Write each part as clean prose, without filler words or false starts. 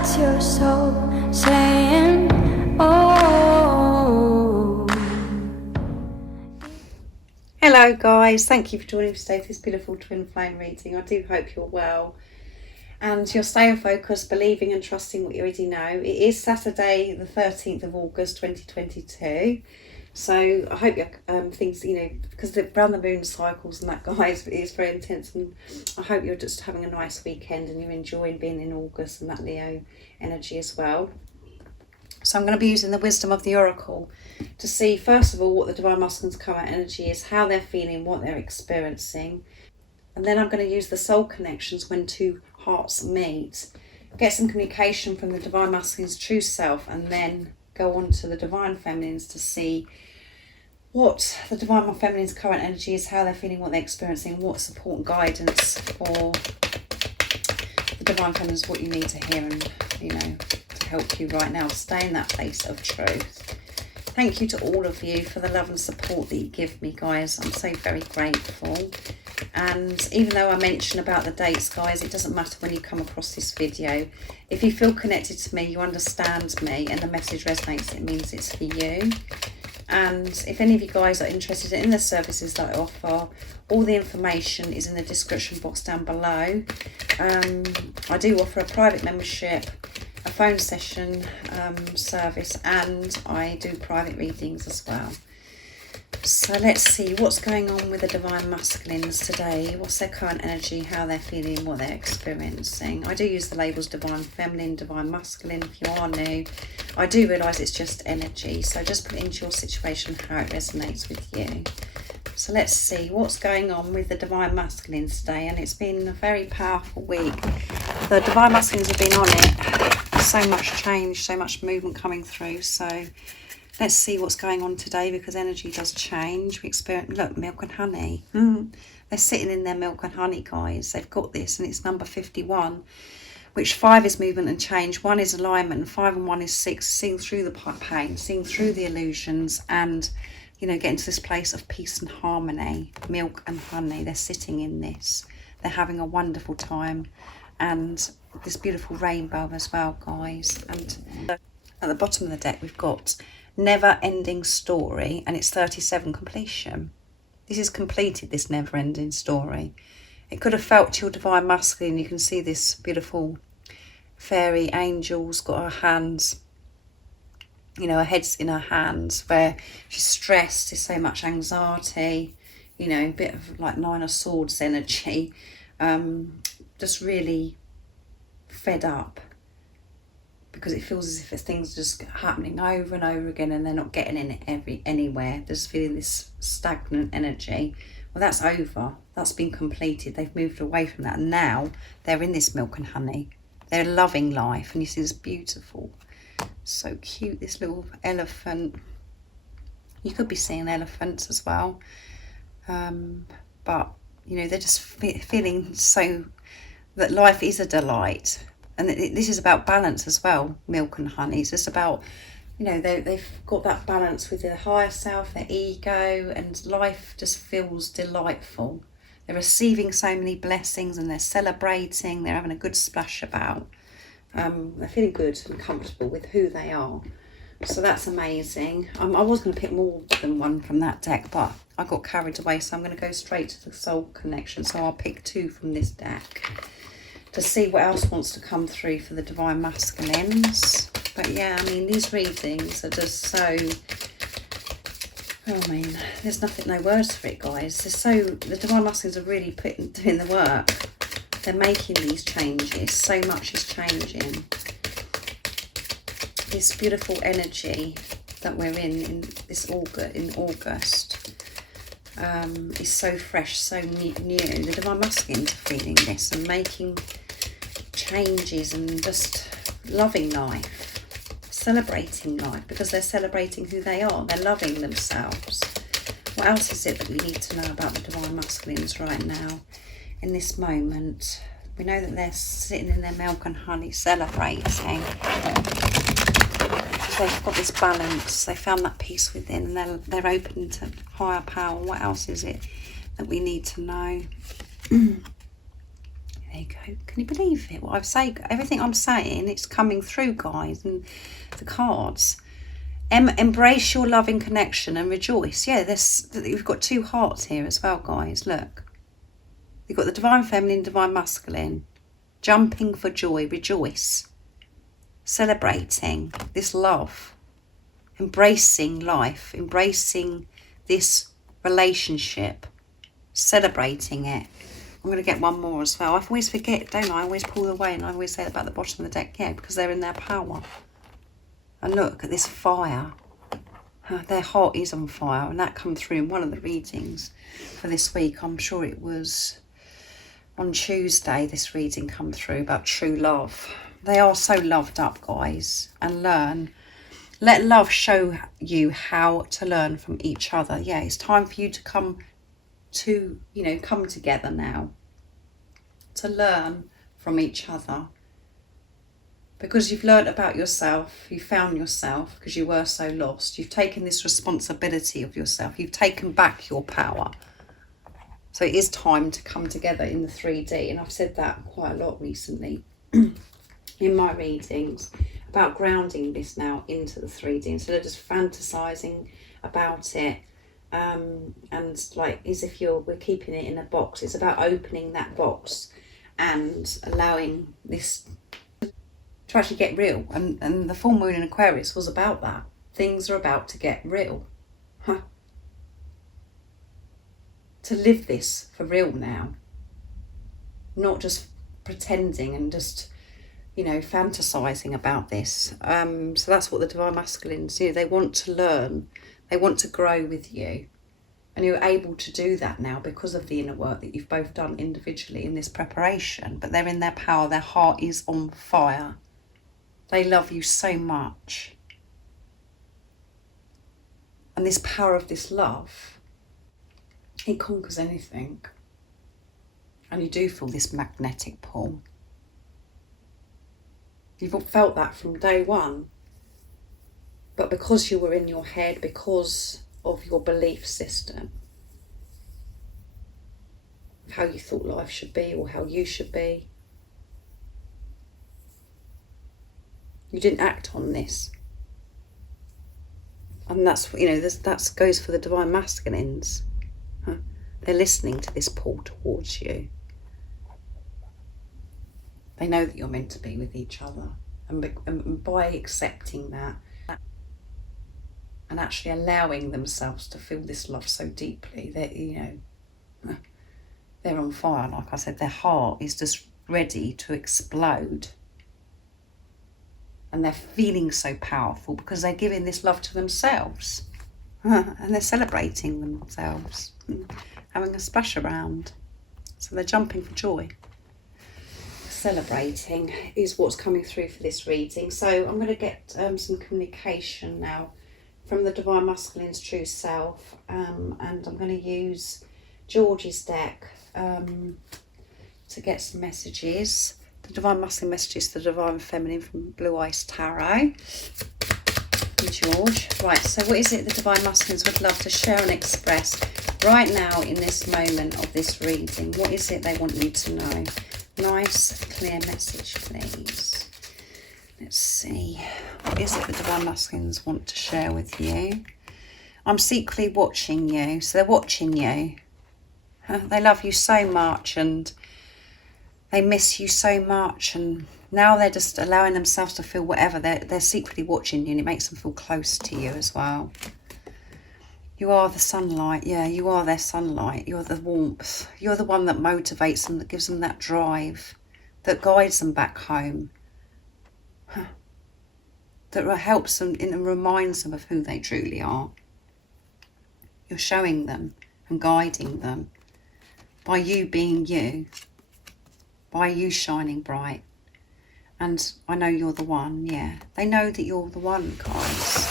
That's your soul saying, oh. Hello guys, thank you for joining me today for this beautiful twin flame reading. I do hope you're well and you're staying focused, believing and trusting what you already know. It is Saturday the 13th of August 2022. So I hope your things, because around the moon cycles and that, guys, it is very intense, and I hope you're just having a nice weekend and you're enjoying being in August and that Leo energy as well. So I'm going to be using the wisdom of the oracle to see, first of all, what the divine masculine's current energy is, how they're feeling, what they're experiencing, and then I'm going to use the soul connections when two hearts meet, get some communication from the divine masculine's true self, and then go on to the divine feminines to see what the divine feminine's current energy is, how they're feeling, what they're experiencing, what support and guidance for the divine feminines, what you need to hear and, to help you right now stay in that place of truth. Thank you to all of you for the love and support that you give me, guys. I'm so very grateful. And even though I mention about the dates, guys, it doesn't matter when you come across this video. If you feel connected to me, you understand me, and the message resonates, it means it's for you. And if any of you guys are interested in the services that I offer, all the information is in the description box down below. I do offer a private membership, a phone session service, and I do private readings as well. So let's see what's going on with the divine masculines today. What's their current energy, how they're feeling, what they're experiencing. I do use the labels divine feminine, divine masculine. If you are new, I do realise it's just energy, so just put it into your situation how it resonates with you. So let's see what's going on with the divine masculines today. And it's been a very powerful week. The divine masculines have been on it. So much change, so much movement coming through. So let's see what's going on today, because energy does change. We experience, look, milk and honey. They're sitting in their milk and honey, guys. They've got this, and it's number 51, which 5 is movement and change, 1 is alignment, and 5 and 1 is 6. Seeing through the pain, seeing through the illusions, and, getting to this place of peace and harmony. Milk and honey, they're sitting in this. They're having a wonderful time. And this beautiful rainbow as well, guys. And at the bottom of the deck, we've got never-ending story, and it's 37 completion. This is completed, this never-ending story. It could have felt to your divine masculine. You can see this beautiful fairy angel's got her hands, her head's in her hands, where she's stressed. There's so much anxiety, a bit of like 9 of Swords energy, just really fed up, because it feels as if things are just happening over and over again and they're not getting anywhere. Just feeling this stagnant energy. Well, that's over. That's been completed. They've moved away from that. And now they're in this milk and honey. They're loving life. And you see this beautiful, so cute, this little elephant. You could be seeing elephants as well. But, they're just feeling so that life is a delight. And this is about balance as well, milk and honey. It's just about, they've got that balance with their higher self, their ego, and life just feels delightful. They're receiving so many blessings and they're celebrating. They're having a good splash about. They're feeling good and comfortable with who they are. So that's amazing. I was going to pick more than one from that deck, but I got carried away. So I'm going to go straight to the soul connection. So I'll pick 2 from this deck to see what else wants to come through for the divine masculines. But yeah, these readings are just so, there's no words for it, guys. The divine masculines are really doing the work. They're making these changes. So much is changing. This beautiful energy that we're in this August is so fresh, so new. The divine masculines are feeling this and making changes and just loving life, celebrating life, because they're celebrating who they are. They're loving themselves. What else is it that we need to know about the divine masculines right now in this moment? We know that they're sitting in their milk and honey celebrating. They've got this balance. They found that peace within, and they're open to higher power. What else is it that we need to know? There you go. Can you believe it? What I've said, everything I'm saying, it's coming through, guys, and the cards. Embrace your loving connection and rejoice. Yeah, you've got two hearts here as well, guys. Look. You've got the divine feminine, divine masculine. Jumping for joy, rejoice. Celebrating this love. Embracing life. Embracing this relationship. Celebrating it. I'm going to get one more as well. I always forget, don't I? I always pull away and I always say about the bottom of the deck. Yeah, because they're in their power. And look at this fire. Their heart is on fire. And that come through in one of the readings for this week. I'm sure it was on Tuesday this reading come through about true love. They are so loved up, guys. And let love show you how to learn from each other. Yeah, it's time for you to come together now. To learn from each other. Because you've learned about yourself, you found yourself because you were so lost. You've taken this responsibility of yourself. You've taken back your power. So it is time to come together in the 3D. And I've said that quite a lot recently in my readings about grounding this now into the 3D instead of just fantasizing about it. And like as if we're keeping it in a box. It's about opening that box and allowing this to actually get real. And the full moon in Aquarius was about that. Things are about to get real. To live this for real now. Not just pretending and just, fantasizing about this. So that's what the divine masculines do. They want to learn. They want to grow with you. And you're able to do that now because of the inner work that you've both done individually in this preparation. But they're in their power. Their heart is on fire. They love you so much. And this power of this love, it conquers anything. And you do feel this magnetic pull. You've felt that from day one. But because you were in your head, because of your belief system, of how you thought life should be or how you should be, you didn't act on this. And that's, that goes for the divine masculines. They're listening to this pull towards you. They know that you're meant to be with each other. And by accepting that and actually allowing themselves to feel this love so deeply, that, they're on fire. Like I said, their heart is just ready to explode. And they're feeling so powerful because they're giving this love to themselves. And they're celebrating themselves. Having a splash around. So they're jumping for joy. Celebrating is what's coming through for this reading. So I'm going to get some communication now from the Divine Masculine's True Self. And I'm going to use George's deck to get some messages. The Divine Masculine messages to the Divine Feminine from Blue Ice Tarot. George. Right, so what is it the Divine Masculines would love to share and express right now in this moment of this reading? What is it they want you to know? Nice, clear message, please. Let's see. What is it the Divine Masculines want to share with you? I'm secretly watching you. So they're watching you. They love you so much and they miss you so much, and now they're just allowing themselves to feel whatever. They're secretly watching you, and it makes them feel close to you as well. You are the sunlight. Yeah, you are their sunlight. You're the warmth. You're the one that motivates them, that gives them that drive, that guides them back home, that helps them and reminds them of who they truly are. You're showing them and guiding them by you being you. By you shining bright. And I know you're the one, yeah. They know that you're the one, guys.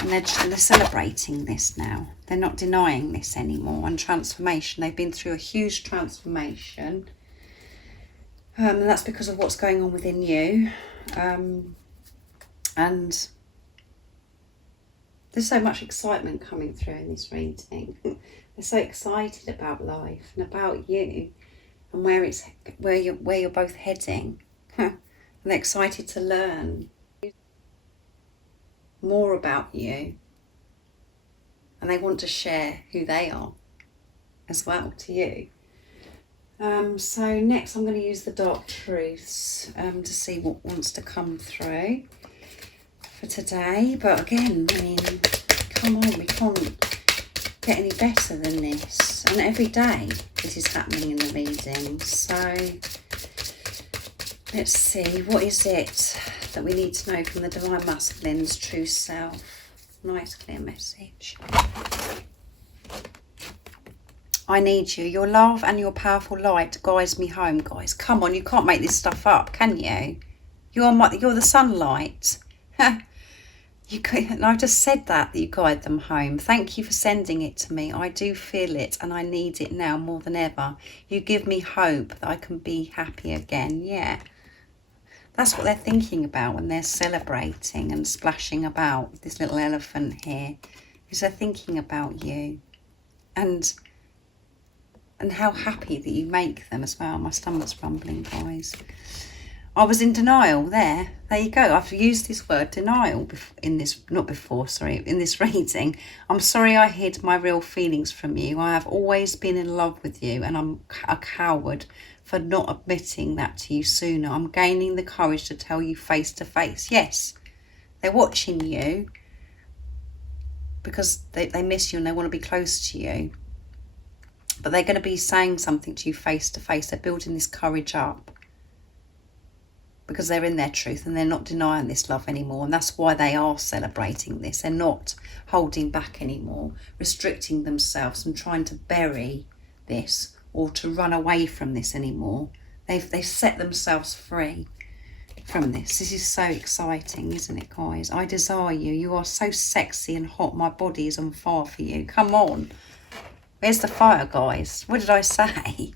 And they're celebrating this now. They're not denying this anymore. And transformation. They've been through a huge transformation. And that's because of what's going on within you. And there's so much excitement coming through in this reading. They're so excited about life and about you. and where you're both heading. And they're excited to learn more about you, and they want to share who they are as well to you. So next I'm going to use the Dark Truths to see what wants to come through for today. But again, I mean, come on, we can't get any better than this. And every day this is happening in the reading. So let's see, what is it that we need to know from the Divine Masculine's true self? Nice clear message. I need you. Your love and your powerful light guides me home, guys. Come on, you can't make this stuff up, can you? You're the sunlight. And I've just said that you guide them home. Thank you for sending it to me. I do feel it, and I need it now more than ever. You give me hope that I can be happy again. Yeah. That's what they're thinking about when they're celebrating and splashing about this little elephant here. Is they're thinking about you. And how happy that you make them as well. My stomach's rumbling, guys. I was in denial there. There you go. I've used this word denial in this reading. I'm sorry I hid my real feelings from you. I have always been in love with you, and I'm a coward for not admitting that to you sooner. I'm gaining the courage to tell you face to face. Yes, they're watching you because they miss you and they want to be close to you. But they're going to be saying something to you face to face. They're building this courage up because they're in their truth and they're not denying this love anymore. And that's why they are celebrating this. They're not holding back anymore, restricting themselves and trying to bury this or to run away from this anymore. They've set themselves free from this. This is so exciting, isn't it, guys? I desire you. You are so sexy and hot. My body is on fire for you. Come on. Where's the fire, guys? What did I say?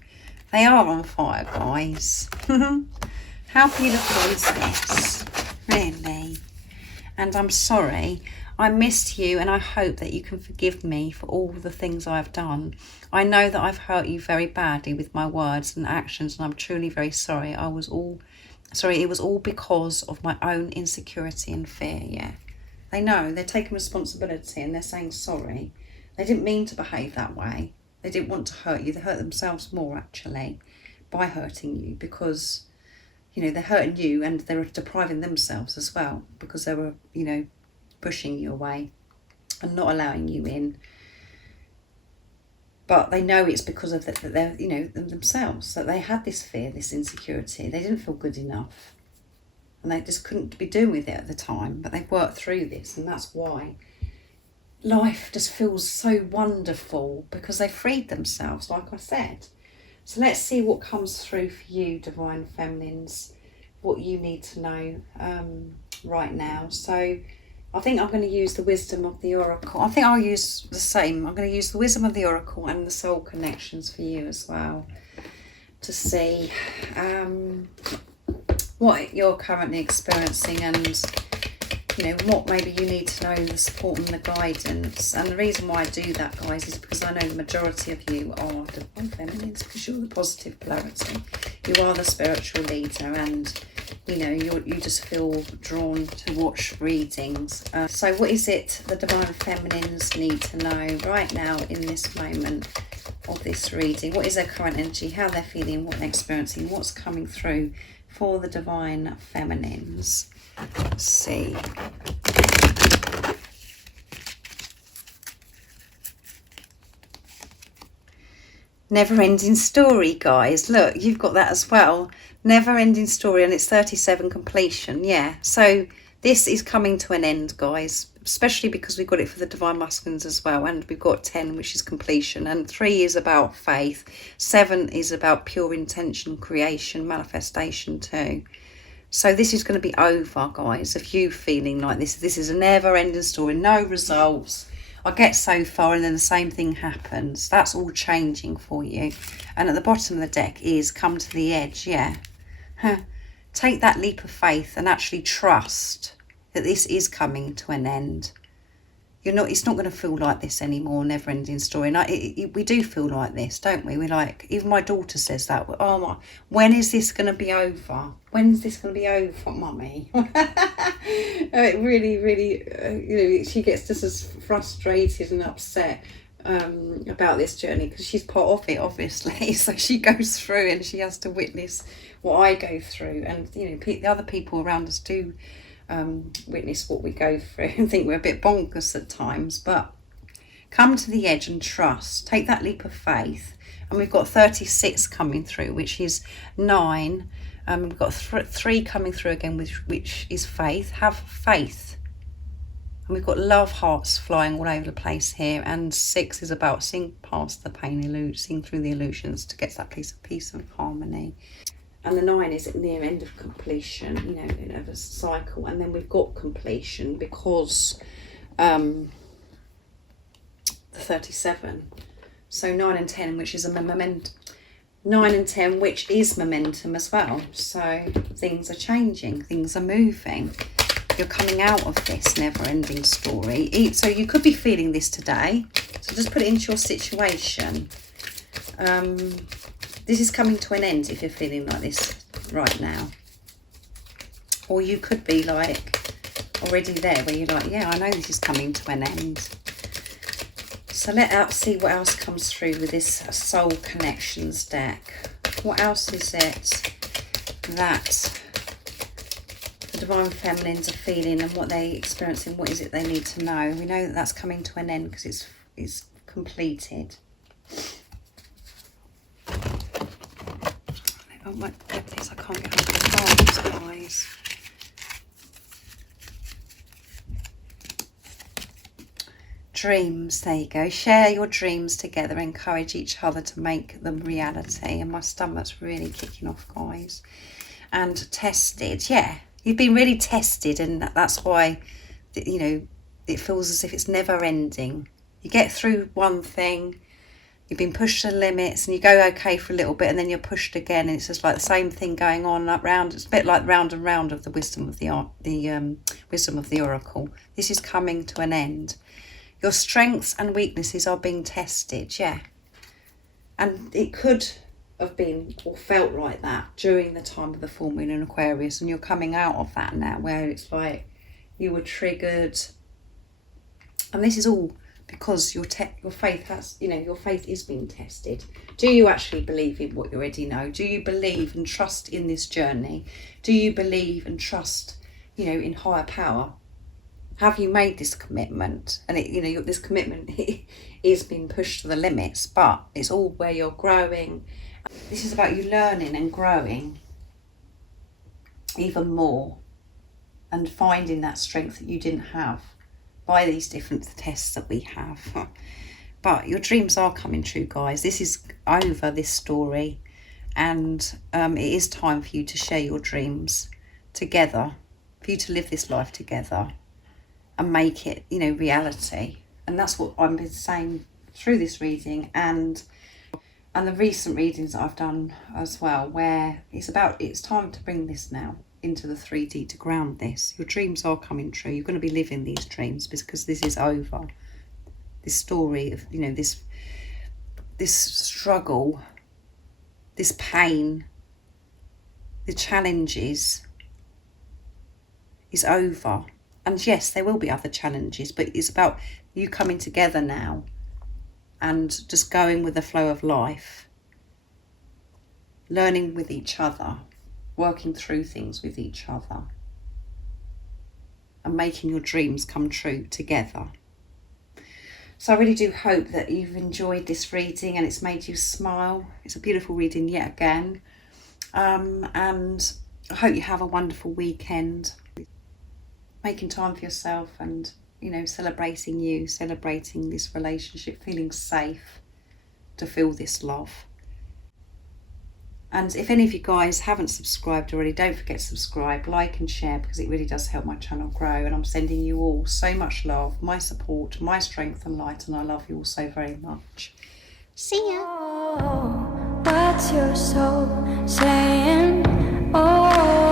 They are on fire, guys. How beautiful is this? Really? And I'm sorry. I missed you, and I hope that you can forgive me for all the things I've done. I know that I've hurt you very badly with my words and actions, and I'm truly very sorry. It was all because of my own insecurity and fear. Yeah. They know. They're taking responsibility and they're saying sorry. They didn't mean to behave that way. They didn't want to hurt you. They hurt themselves more, actually, by hurting you because, you know, they're hurting you and they're depriving themselves as well because they were, you know, pushing you away and not allowing you in. But they know it's because of that they're, you know, themselves, that they had this fear, this insecurity. They didn't feel good enough and they just couldn't be doing with it at the time. But they've worked through this, and that's why life just feels so wonderful because they freed themselves, like I said. So let's see what comes through for you, Divine Feminines, what you need to know right now. So I think I'm going to use the Wisdom of the Oracle. I think I'll use the same. I'm going to use the Wisdom of the Oracle and the Soul Connections for you as well to see what you're currently experiencing and, you know, what maybe you need to know, the support and the guidance. And the reason why I do that, guys, is because I know the majority of you are Divine Feminines because you're the positive polarity. You are the spiritual leader, and, you know, you just feel drawn to watch readings. So what is it the Divine Feminines need to know right now in this moment of this reading? What is their current energy, how they're feeling, what they're experiencing, what's coming through for the Divine Feminines? Let's see. Never-ending story, guys. Look, you've got that as well. Never-ending story, and it's 37 completion. Yeah, so this is coming to an end, guys, especially because we've got it for the Divine Masculines as well, and we've got 10, which is completion, and 3 is about faith, 7 is about pure intention, creation, manifestation too. So this is going to be over, guys, of you feeling like this is a never-ending story, no results. I get so far and then the same thing happens. That's all changing for you. And at the bottom of the deck is come to the edge, yeah. Take that leap of faith and actually trust that this is coming to an end. It's not going to feel like this anymore, never ending story. And we do feel like this, don't we? We're like, even my daughter says that, oh, when is this going to be over? When's this going to be over, mummy? It really, really, she gets just as frustrated and upset about this journey, because she's part of it, obviously. So she goes through and she has to witness what I go through, and the other people around us do witness what we go through and think we're a bit bonkers at times. But come to the edge and trust, take that leap of faith. And we've got 36 coming through, which is 9. We've got 3 coming through again, which is faith. Have faith. And we've got love hearts flying all over the place here. And 6 is about seeing past the pain, seeing through the illusions to get to that place of peace and harmony. And the 9 is at near end of completion, of a cycle. And then we've got completion because the 37. So 9 and 10, which is a momentum. 9 and 10, which is momentum as well. So things are changing, things are moving. You're coming out of this never-ending story. So you could be feeling this today. So just put it into your situation. This is coming to an end if you're feeling like this right now. Or you could be like already there where you're like, yeah, I know this is coming to an end. So let's see what else comes through with this Soul Connections deck. What else is it that the Divine Feminines are feeling and what they're experiencing? What is it they need to know? We know that that's coming to an end because it's completed. Oh my goodness, I can't get hold of the cards, guys. Dreams, there you go. Share your dreams together, encourage each other to make them reality. And my stomach's really kicking off, guys. And tested, yeah. You've been really tested, and that's why, it feels as if it's never ending. You get through one thing, you've been pushed to the limits, and you go okay for a little bit, and then you're pushed again, and it's just like the same thing going on up round. It's a bit like round and round of the wisdom of the wisdom of the oracle. This is coming to an end. Your strengths and weaknesses are being tested, yeah. And it could have been or felt like that during the time of the full moon in Aquarius, and you're coming out of that now, where it's like you were triggered. And this is all because your faith has, your faith is being tested. Do you actually believe in what you already know? Do you believe and trust in this journey? Do you believe and trust, in higher power? Have you made this commitment? And this commitment is being pushed to the limits, but it's all where you're growing. This is about you learning and growing even more and finding that strength that you didn't have by these different tests that we have. But your dreams are coming true, guys. This is over, this story, and it is time for you to share your dreams together, for you to live this life together and make it, reality. And that's what I've been saying through this reading and the recent readings that I've done as well, where it's time to bring this now into the 3D to ground this. Your dreams are coming true. You're going to be living these dreams because this is over. This story of, this struggle, this pain, the challenges is over. And yes, there will be other challenges, but it's about you coming together now and just going with the flow of life, learning with each other, working through things with each other, and making your dreams come true together. So I really do hope that you've enjoyed this reading and it's made you smile. It's a beautiful reading yet again. And I hope you have a wonderful weekend. Making time for yourself and, celebrating you, celebrating this relationship, feeling safe to feel this love. And if any of you guys haven't subscribed already, don't forget to subscribe, like and share, because it really does help my channel grow. And I'm sending you all so much love, my support, my strength and light, and I love you all so very much. See ya. What's your soul saying? Oh.